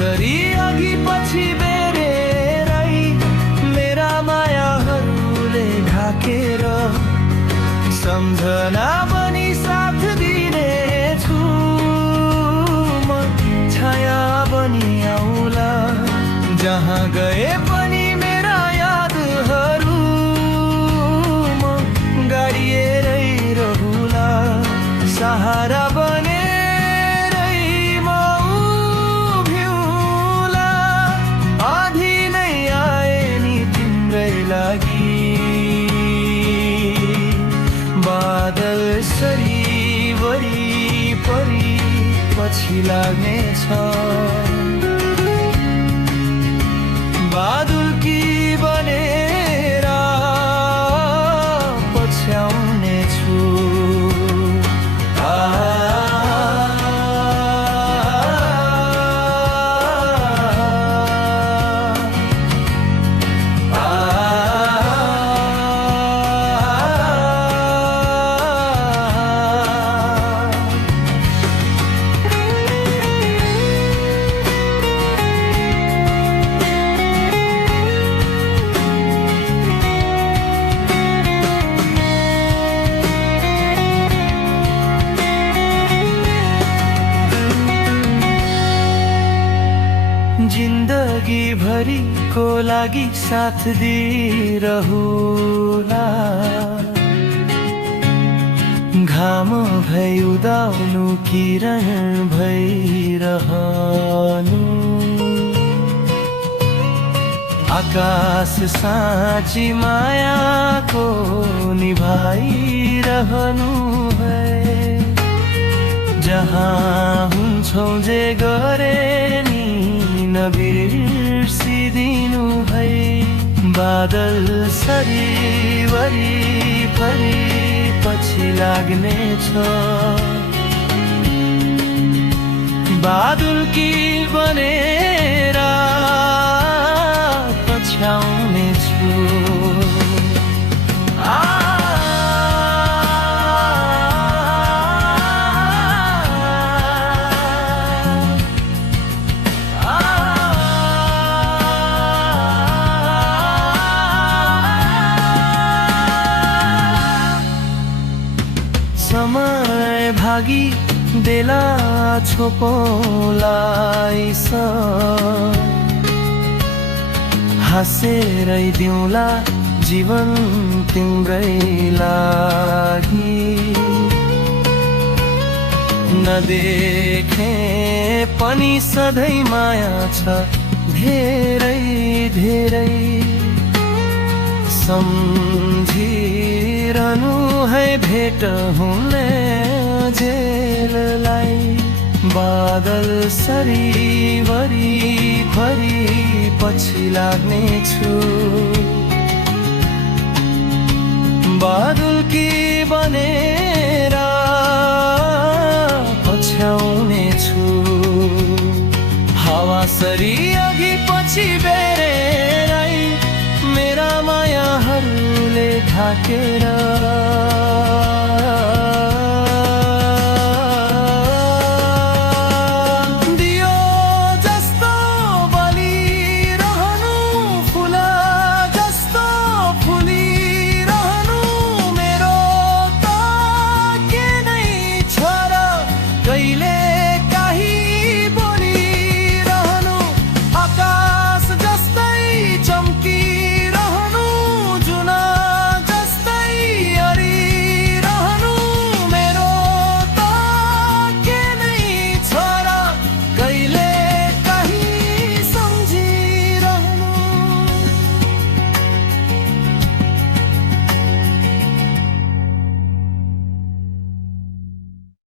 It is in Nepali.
सरी अघि पछि बेरेरै मेरा मायाहरूले ढाकेर सम्झना बनी साथ दिनेछु म छाया बनी आउला जहाँ गए पनि मेरा यादहरू म गाडिएरै रहुला सहारा बनेरै म उभिउला आधी नै आए नि तिम्रै लागि बादल सरी वरिपरि पछि लाग्नेछ बादुल्की बनेर पछ्याउनेछु जिन्दगी भरिको लागि साथ दिइरहुला घाम भई उदाउनु किरण भइरहनु आकाश साँची मायाको निभाइरहनु है जहाँ हुन्छौ जे गरे नि नबिर्सिदिनु भई बादल सरी वरिपरि पछि लाग्नेछ बादुल्की बनेर पछ्याउनेछु समय भागी देला छोपोलाई हाँसेरै दिउँला जीवन तिम्रै लागि नदेखे पनि सधैँ माया छ धेरै धेरै सम्झिरहनु है भेट हुने जेललाई बादल सरी वरिपरि पछि लाग्नेछु बादुल्की बनेर पछ्याउनेछु हावा सरी अघि पछि बेरेरै मेरा मायाहरूले ढाकेर